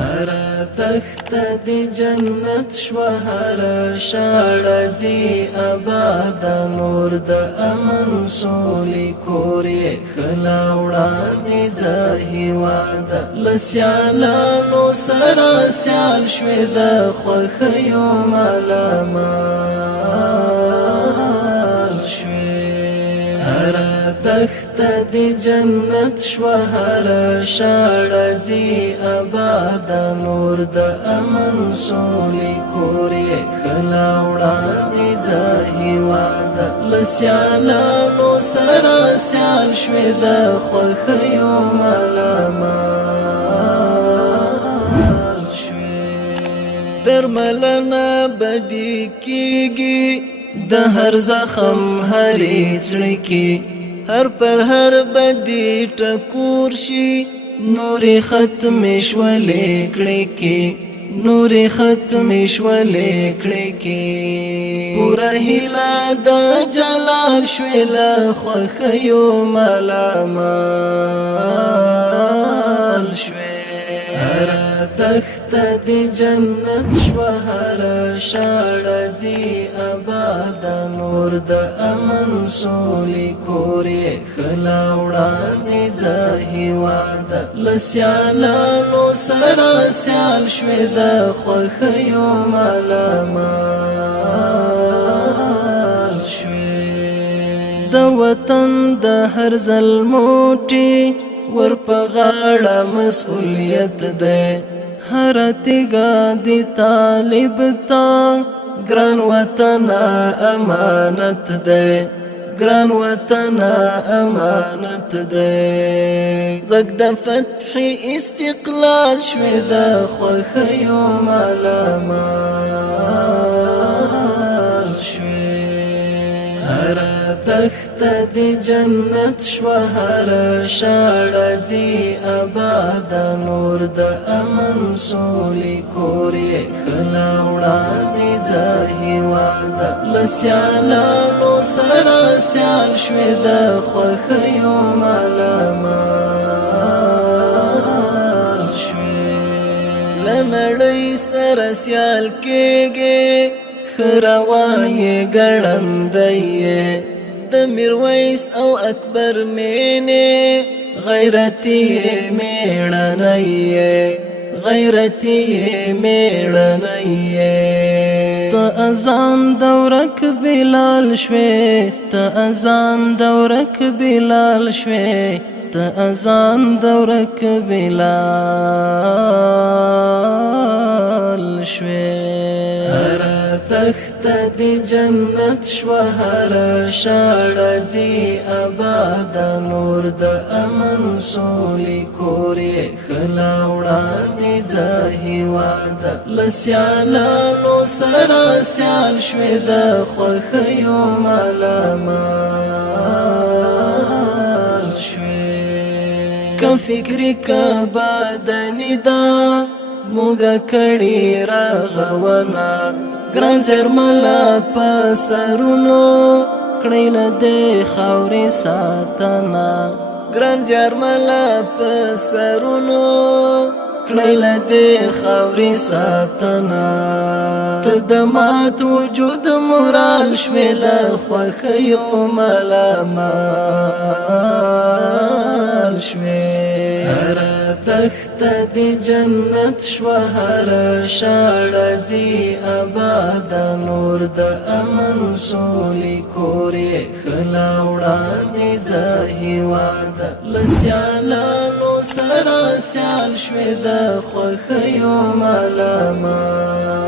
هر تخت دی جنت شوا هر شاړه دی آباد نور د امن سولی کوری خلا وړاندې ځای واد لسیالانو سره سیال شوي د خوښیو ملامال شوي هر تخت دی جنت شوا هر شاړه دی آباد نور د امن سولی کوری خلا وړاندې ځای واد لسیالانو سره سیال شوي د خوښیو ملامال شوي درملنه بدی کیږي د هر زخم هرې زړه کې هر پر هر بدی ټکور شي نورې ختمې شولې کړې کې نورې ختمې شولې کړې کې پوره هیله د جلال شوې له خوښیو ملامال شوې هر تخت دی جنت شوا هر شاړه دی آباد نور د امن سولی کوری خلا وړاندې ځای واد لسیالانو سره سیال شوي د خوښیو ملامال شوي د وطن د هر ظلموټي ور په غاړه مسؤلیت ده هر تیګا دی طالب تا ګران وطن امانت ده ګران وطن امانت ده غږ د فتح استقلال شوي د خوښیو ملامال شوي هر تخت دی جنت شوا هر شاړه دی آباد نور د امن سولی کوری خلا وړاندې ځای واد لسیالانو سره سیال شوي د خوښیو ملامال شوي له نړۍ سره سیال کېږي خروان یې ګړندی یې د میرویس او اکبر مینې غیرتي یې میړنی یې غیرتي یې میړنی یې ته اذان دورک بلال شوې ته اذان دورک بلال شوې ته اذان دورک بلال شوې تخت دی جنت شوا هر شاړه دی آباد نور د امن سولی کوری خلا وړاندې ځای واد لسیالانو سره سیال شوي د خوښیو ملامال شوي که فکرې که بدني ده موږه کړي رغونه ګران زرمله په سرونو کړی له دې خاورې ساتنه ګران زرمله په سرونو کړی له دې خاورې ساتنه ته د مات وجود مورال شوې له خوښیو ملامال شوې هر تخت دی جنت شوا هر شاړه دی آباد نور د امن سولی کوری خلا وړاندې ځای واد لسیالانو سره سیال شوي د خوښیو ملامال